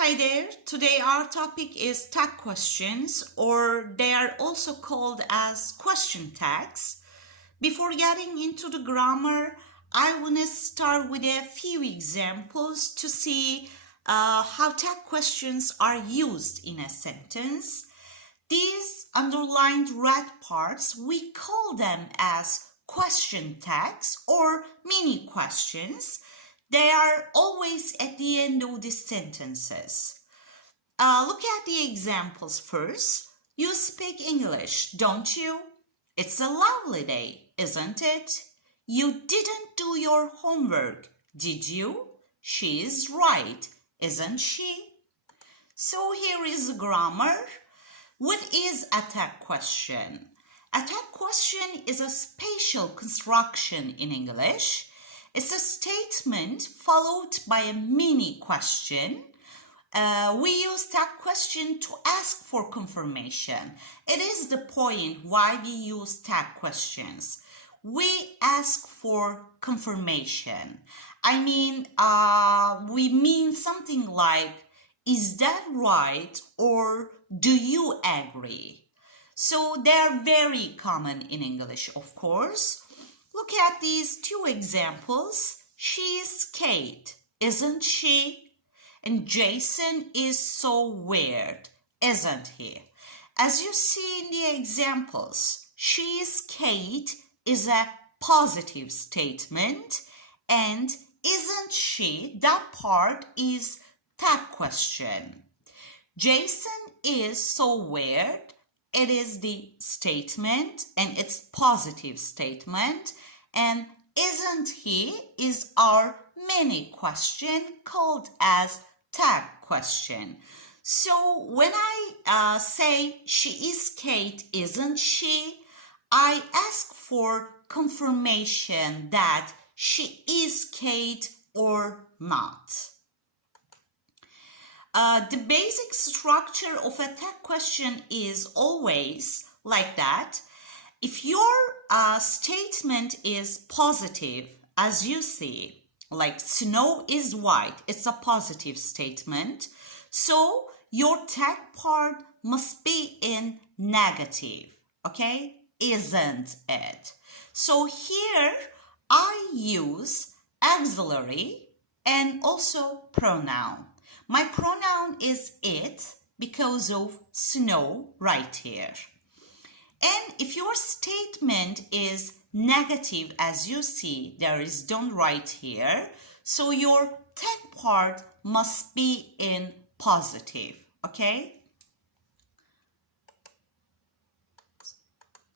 Hi there. Today our topic is tag questions, or they are also called as question tags. Before getting into the grammar, I want to start with a few examples to see how tag questions are used in a sentence. These underlined red parts, we call them as question tags or mini questions. They are always at the end of the sentences. Look at the examples first. You speak English, don't you? It's a lovely day, isn't it? You didn't do your homework, did you? She is right, isn't she? So here is the grammar. What is a tag question? A tag question is a spatial construction in English. It's a statement followed by a mini question. We use tag question to ask for confirmation. It is the point why we use tag questions. We ask for confirmation. We mean something like, is that right, or do you agree? So they are very common in English, of course. Look at these two examples. She's Kate, isn't she? And Jason is so weird, isn't he? As you see in the examples, she's Kate is a positive statement, and isn't she, that part is tag question. Jason is so weird. It is the statement and it's positive statement, and isn't he is our mini question called as tag question. So when I say she is Kate, isn't she, I ask for confirmation that she is Kate or not. The basic structure of a tag question is always like that. If your statement is positive, as you see, like snow is white, it's a positive statement. So your tag part must be in negative, okay? Isn't it? So here I use auxiliary and also pronoun. My pronoun is it because of snow right here. And if your statement is negative, as you see, there is don't write here. So your tag part must be in positive, okay?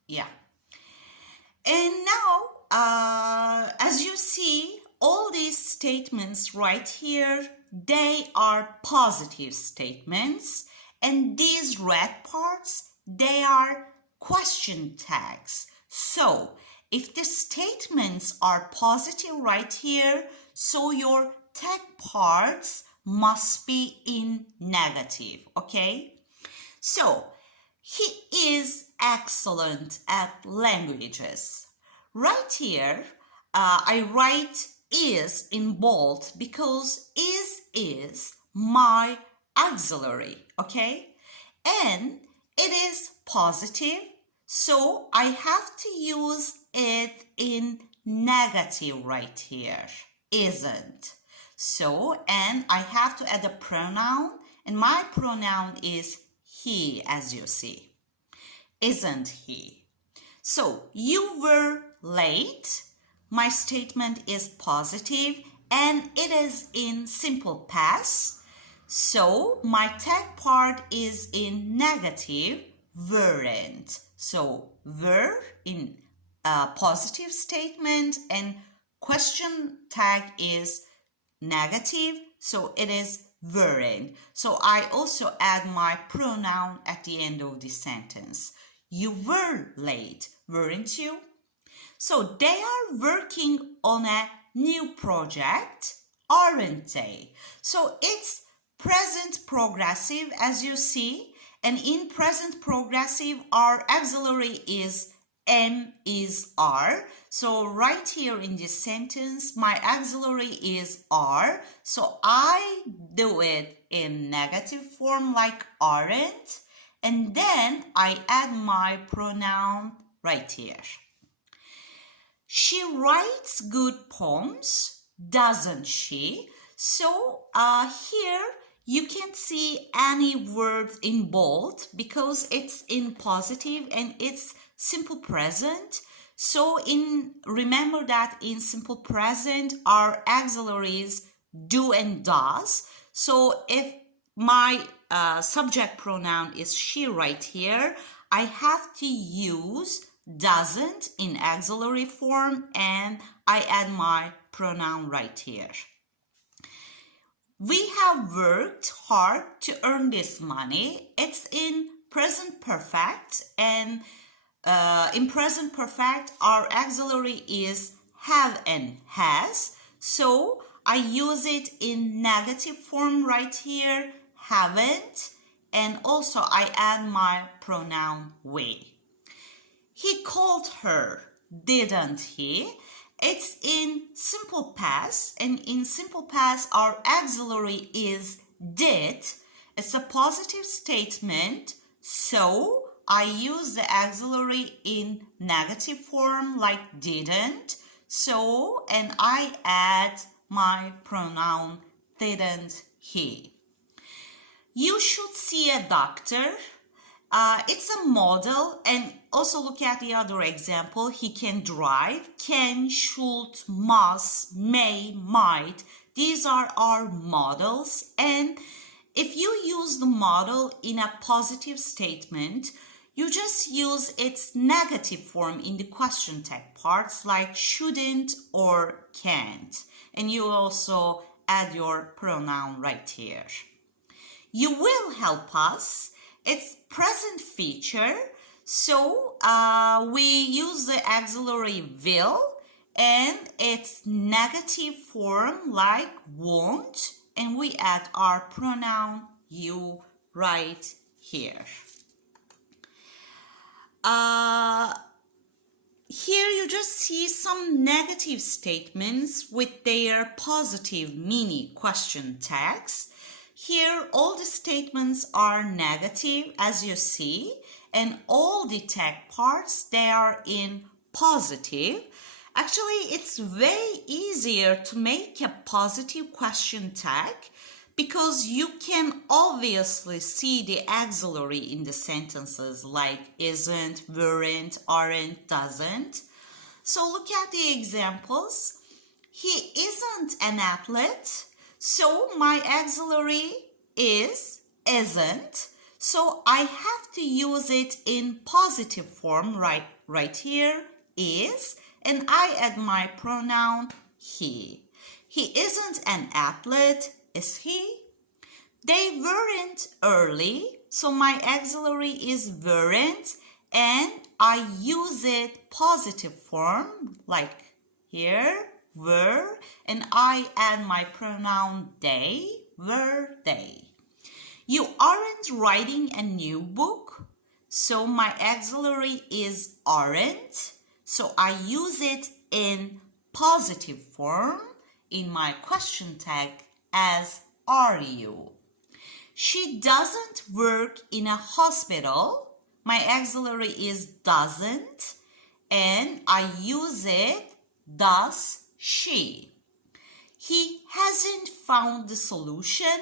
Yeah. And now, as you see, all these statements right here, they are positive statements, and these red parts, they are question tags. So if the statements are positive right here, so your tag parts must be in negative, okay? So he is excellent at languages. Right here, I write is in bold because is my auxiliary, okay? And it is positive, so I have to use it in negative right here, isn't. So, and I have to add a pronoun, and my pronoun is he, as you see. Isn't he? So, you were late. My statement is positive and it is in simple past. So my tag part is in negative, weren't. So were in a positive statement and question tag is negative. So it is weren't. So I also add my pronoun at the end of the sentence. You were late, weren't you? So they are working on a new project, aren't they? So it's present progressive, as you see, and in present progressive, our auxiliary is am is are. So right here in this sentence, my auxiliary is are. So I do it in negative form like aren't. And then I add my pronoun right here. She writes good poems, doesn't she? So here you can't see any words in bold because it's in positive and it's simple present. So remember that in simple present our auxiliaries do and does. So if my subject pronoun is she right here, I have to use doesn't in auxiliary form and I add my pronoun right here. We have worked hard to earn this money. It's in present perfect, and in present perfect our auxiliary is have and has. So I use it in negative form right here, haven't, and also I add my pronoun we. He called her, didn't he? It's in simple past, and in simple past our auxiliary is did. It's a positive statement, so I use the auxiliary in negative form like didn't. So, and I add my pronoun didn't he. You should see a doctor. It's a model, and also look at the other example. He can drive, can, should, must, may, might. These are our models, and if you use the model in a positive statement, you just use its negative form in the question tag parts like shouldn't or can't, and you also add your pronoun right here. You will help us. It's present feature, so we use the auxiliary will, and it's negative form like won't, and we add our pronoun you right here. Here you just see some negative statements with their positive mini question tags. Here, all the statements are negative, as you see, and all the tag parts, they are in positive. Actually, it's way easier to make a positive question tag because you can obviously see the auxiliary in the sentences like isn't, weren't, aren't, doesn't. So look at the examples. He isn't an athlete. So my auxiliary is isn't. So I have to use it in positive form right here is, and I add my pronoun he. He isn't an athlete, is he? They weren't early, so my auxiliary is weren't, and I use it positive form like here, were, and I add my pronoun they, were they. You aren't writing a new book, so my auxiliary is aren't, so I use it in positive form in my question tag as are you. She doesn't work in a hospital. My auxiliary is doesn't, and I use it does she. He hasn't found the solution.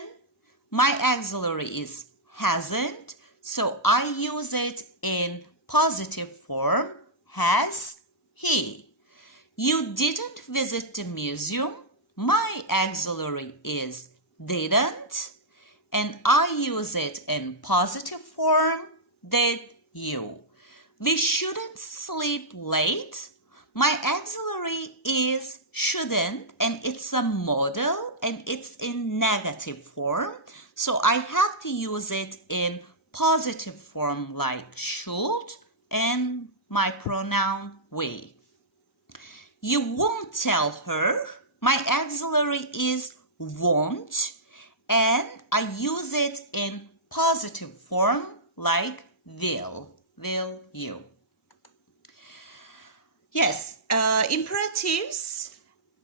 My auxiliary is hasn't, so I use it in positive form has he. You didn't visit the museum. My auxiliary is didn't, and I use it in positive form did you. We shouldn't sleep late. My auxiliary is shouldn't, and it's a model and it's in negative form. So I have to use it in positive form like should and my pronoun we. You won't tell her. My auxiliary is won't, and I use it in positive form like will you. Yes, imperatives.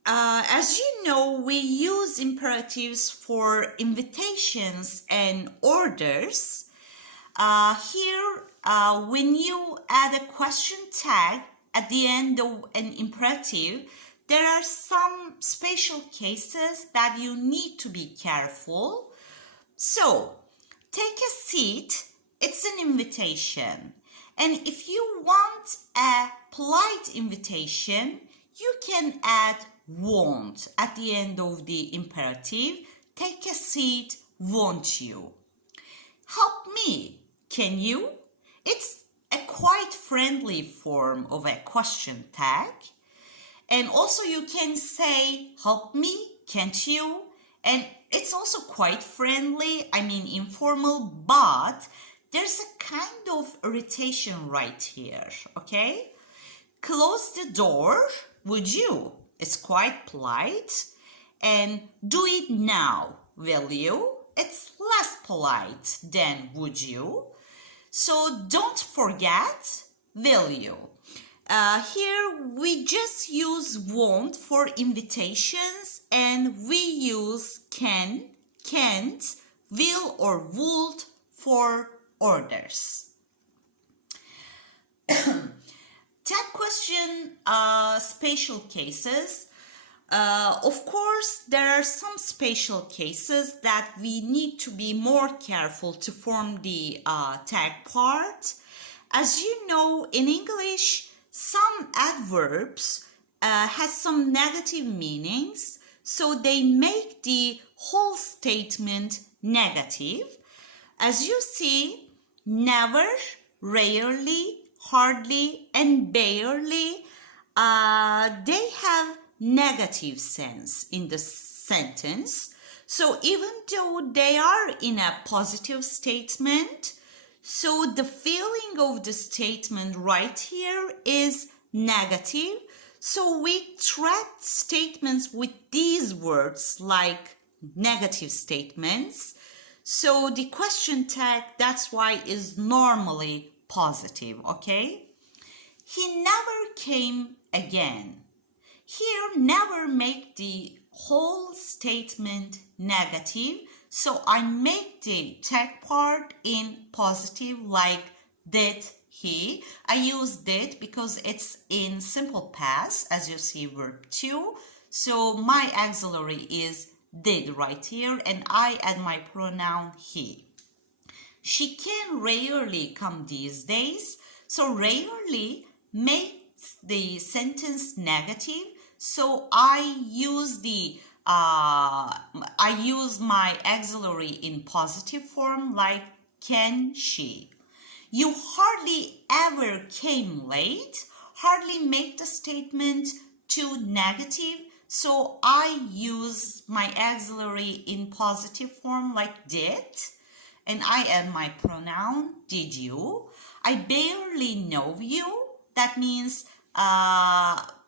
As you know, we use imperatives for invitations and orders. Here, when you add a question tag at the end of an imperative, there are some special cases that you need to be careful. So, take a seat. It's an invitation. And if you want a polite invitation, you can add won't at the end of the imperative. Take a seat, won't you? Help me, can you? It's a quite friendly form of a question tag. And also you can say, help me, can't you? And it's also quite friendly, I mean informal, but there's a kind of irritation right here, okay? Close the door, would you? It's quite polite. And do it now, will you? It's less polite than would you. So don't forget, will you? Here we just use won't for invitations and we use can, can't, will or would for orders. Tag question special cases. Of course, there are some special cases that we need to be more careful to form the tag part. As you know, in English, some adverbs has some negative meanings, so they make the whole statement negative. As you see, never, rarely, hardly, and barely, they have negative sense in the sentence. So even though they are in a positive statement, so the feeling of the statement right here is negative. So we treat statements with these words like negative statements. So the question tag, that's why, is normally positive, okay? He never came again. Here, never make the whole statement negative. So I make the tag part in positive like did he. I use did because it's in simple past, as you see verb to. So my auxiliary is did right here and I add my pronoun he. She can rarely come these days. So rarely makes the sentence negative. So I use my auxiliary in positive form like can she. You hardly ever came late. Hardly make the statement to negative. So I use my auxiliary in positive form like did. And I add my pronoun did you. I barely know you. That means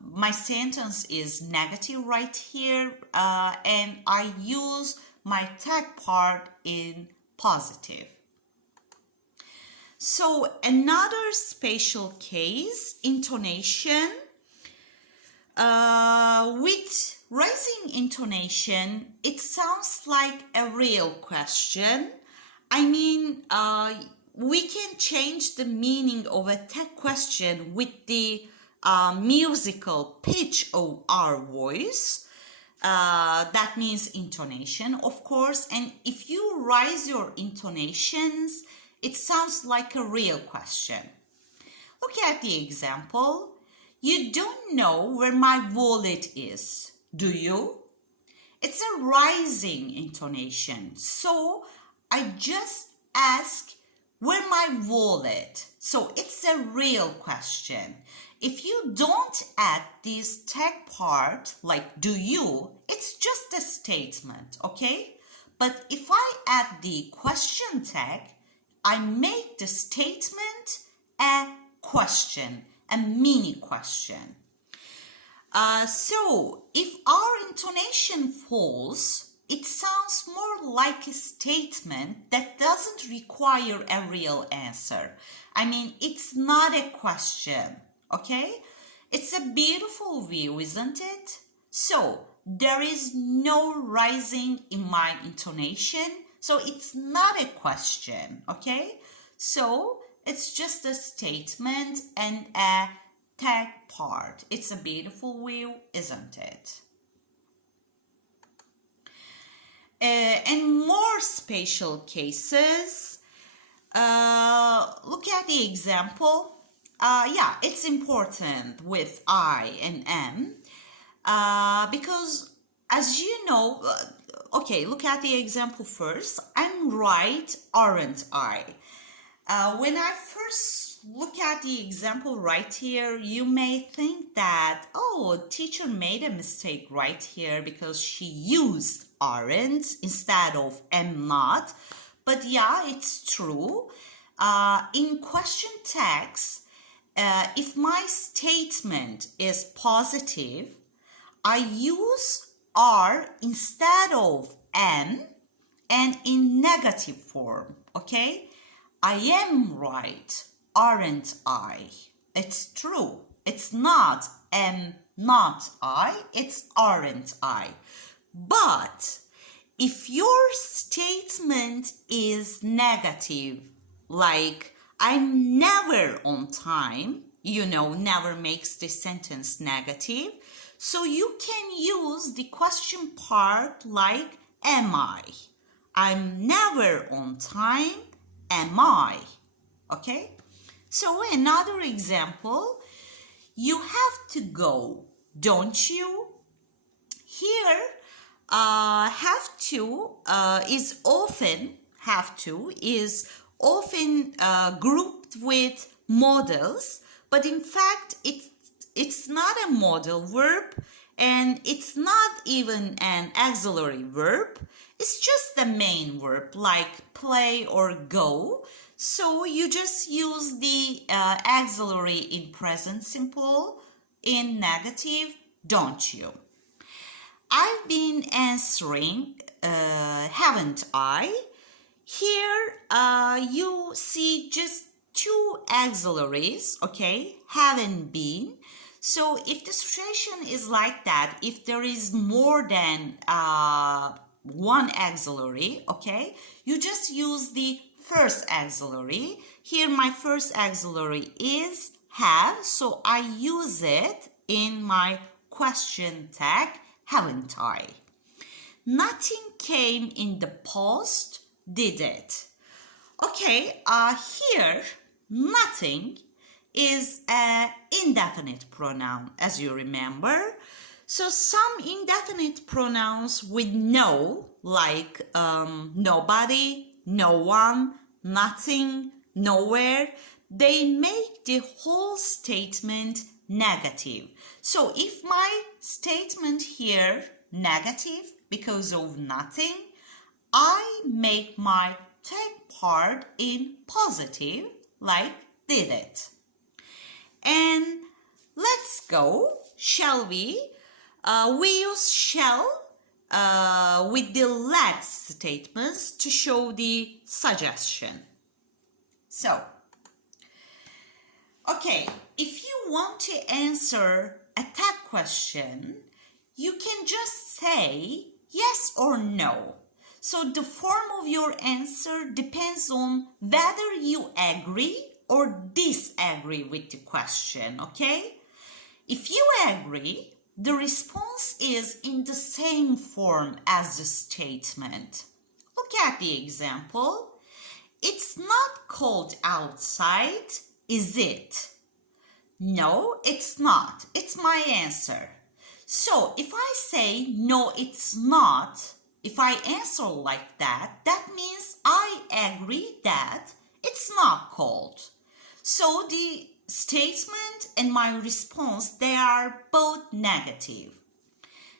my sentence is negative right here and I use my tag part in positive. So another special case, intonation. With rising intonation, it sounds like a real question. I mean, we can change the meaning of a tag question with the musical pitch of our voice. That means intonation, of course. And if you rise your intonations, it sounds like a real question. Look at the example. You don't know where my wallet is, do you? It's a rising intonation. So I just ask where my wallet. So it's a real question. If you don't add this tag part like do you, it's just a statement, okay? But if I add the question tag, I make the statement a question, a mini question. So if our intonation falls, it sounds more like a statement that doesn't require a real answer. I mean, it's not a question, okay? It's a beautiful view, isn't it? So, there is no rising in my intonation, so it's not a question, okay? So, it's just a statement and a tag part. It's a beautiful view, isn't it? And more spatial cases, look at the example. Yeah, it's important with I and M because as you know, okay, look at the example first. I'm right, aren't I? When I first look at the example right here, you may think that, oh, teacher made a mistake right here because she used aren't instead of am not. But yeah, it's true. In question text, if my statement is positive, I use are instead of am and in negative form, okay? I am right, aren't I? It's true. It's not am not I, it's aren't I. But if your statement is negative, like I'm never on time, you know, never makes the sentence negative. So you can use the question part like am I? I'm never on time, am I? Okay? So another example, you have to go, don't you? Here, have to is often grouped with modals, but in fact it's not a modal verb and it's not even an auxiliary verb. It's just the main verb like play or go. So you just use the auxiliary in present simple, in negative, don't you? I've been answering, haven't I? Here you see just two auxiliaries, okay? Haven't been. So if the situation is like that, if there is more than one auxiliary, okay, you just use the first auxiliary. Here my first auxiliary is have, so I use it in my question tag, haven't I? Nothing came in the post, did it? Okay, here nothing is an indefinite pronoun, as you remember. So some indefinite pronouns with no, like nobody, no one, nothing, nowhere, they make the whole statement negative. So if my statement here negative because of nothing, I make my tag part in positive, like did it. And let's go, shall we? We use shall with the let's statements to show the suggestion. So, okay, if you want to answer a tag question, you can just say yes or no. So the form of your answer depends on whether you agree or disagree with the question, okay? If you agree, the response is in the same form as the statement. Look at the example. It's not cold outside, is it? No, it's not. It's my answer. So if I say no, it's not, if I answer like that, that means I agree that it's not cold. So the statement and my response, they are both negative.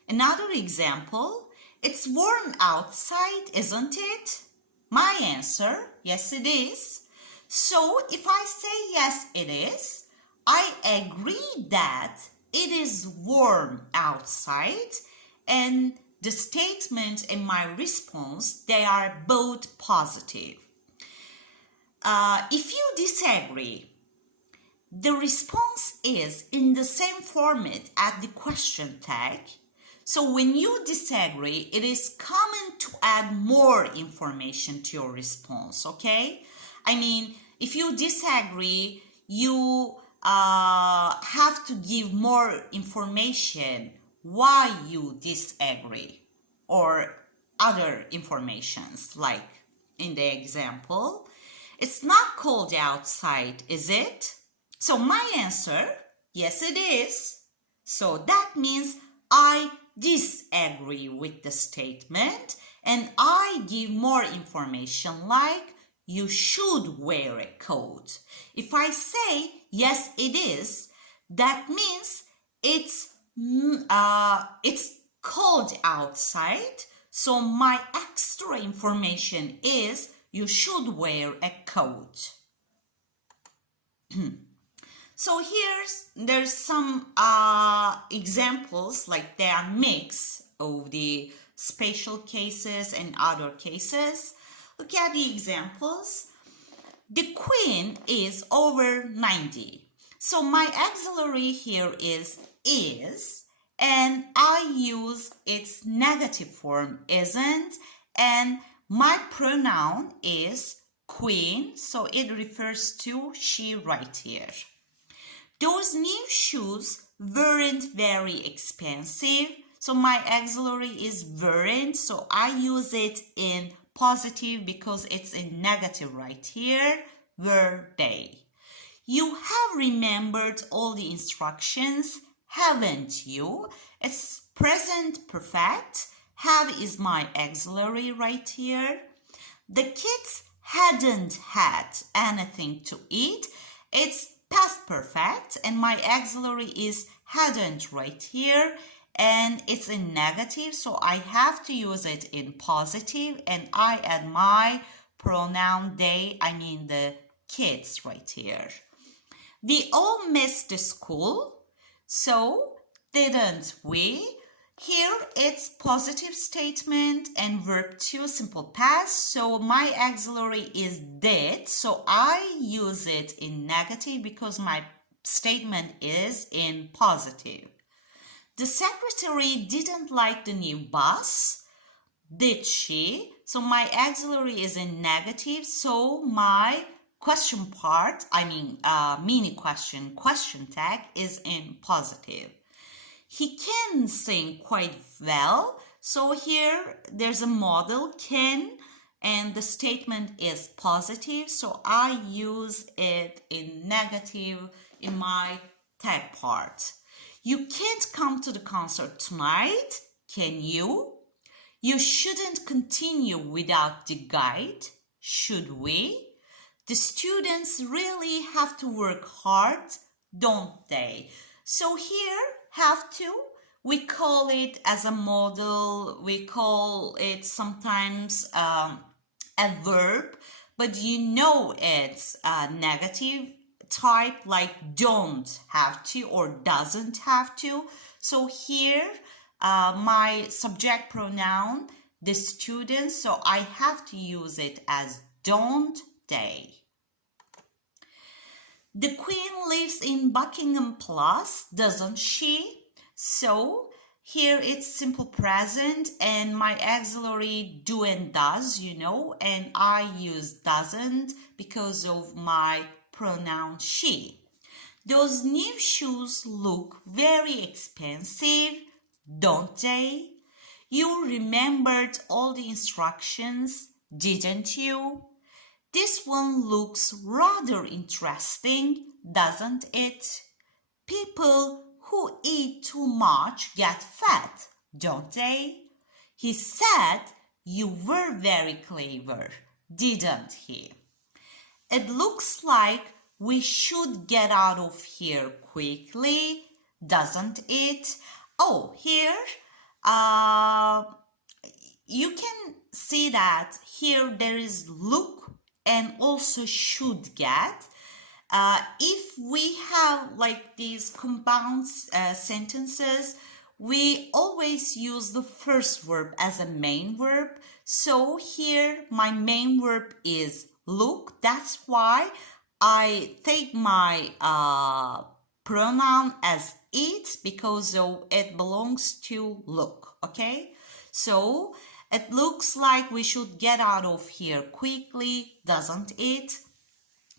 Another example, it's warm outside, isn't it? My answer, yes it is. So if I say yes it is, I agree that it is warm outside, and the statement and my response, they are both positive. If you disagree, the response is in the same format as the question tag. So when you disagree, it is common to add more information to your response, okay? I mean, if you disagree, you have to give more information why you disagree or other informations, like in the example. It's not cold outside, is it? So my answer, yes it is. So that means I disagree with the statement and I give more information like you should wear a coat. If I say yes it is, that means it's cold outside. So my extra information is you should wear a coat. So there's some examples, like they are mix of the spatial cases and other cases. Look at the examples. The queen is over 90. So my auxiliary here is, and I use its negative form isn't, and my pronoun is queen, so it refers to she right here. Those new shoes weren't very expensive, so my auxiliary is weren't, so I use it in positive because it's in negative right here. Were they? You have remembered all the instructions, haven't you? It's present perfect. Have is my auxiliary right here. The kids hadn't had anything to eat. It's past perfect, and my auxiliary is hadn't right here, and it's in negative, so I have to use it in positive, and I add my pronoun they, I mean the kids right here. We all missed the school, so didn't we? Here it's positive statement and verb 2 simple past, so my auxiliary is did, so I use it in negative because my statement is in positive. The secretary didn't like the new bus, did she? So my auxiliary is in negative, so my question part, I mean mini question tag is in positive. He can sing quite well. So here there's a model can, and the statement is positive. So I use it in negative in my tag part. You can't come to the concert tonight, can you? You shouldn't continue without the guide, should we? The students really have to work hard, don't they? So here, have to, we call it as a model, we call it sometimes a verb, but you know it's a negative type like don't have to or doesn't have to. So here my subject pronoun, the students, so I have to use it as don't they. The Queen lives in Buckingham Palace, doesn't she? So here it's simple present and my auxiliary do and does, you know, and I use doesn't because of my pronoun she. Those new shoes look very expensive, don't they? You remembered all the instructions, didn't you? This one looks rather interesting, doesn't it? People who eat too much get fat, don't they? He said you were very clever, didn't he? It looks like we should get out of here quickly, doesn't it? Oh, here, you can see that here there is look and also should get. If we have like these compound sentences, we always use the first verb as a main verb. So here my main verb is look. That's why I take my pronoun as it because it belongs to look, okay? So it looks like we should get out of here quickly, doesn't it?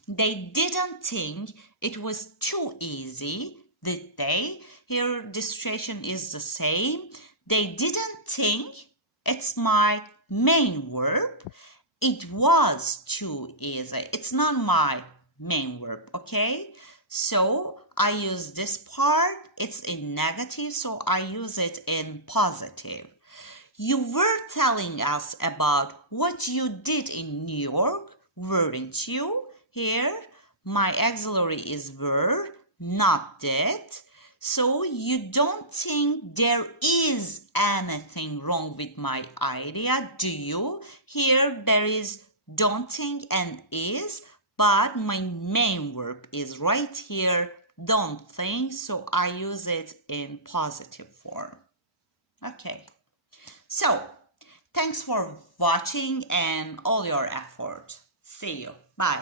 They didn't think it was too easy, did they? Here the situation is the same. They didn't think, it's my main verb. It was too easy. It's not my main verb, okay? So I use this part. It's in negative, so I use it in positive. You were telling us about what you did in New York, weren't you? Here, my auxiliary is were, not did. So you don't think there is anything wrong with my idea, do you? Here there is don't think and is, but my main verb is right here, don't think, so I use it in positive form. Okay. So, thanks for watching and all your effort. See you. Bye.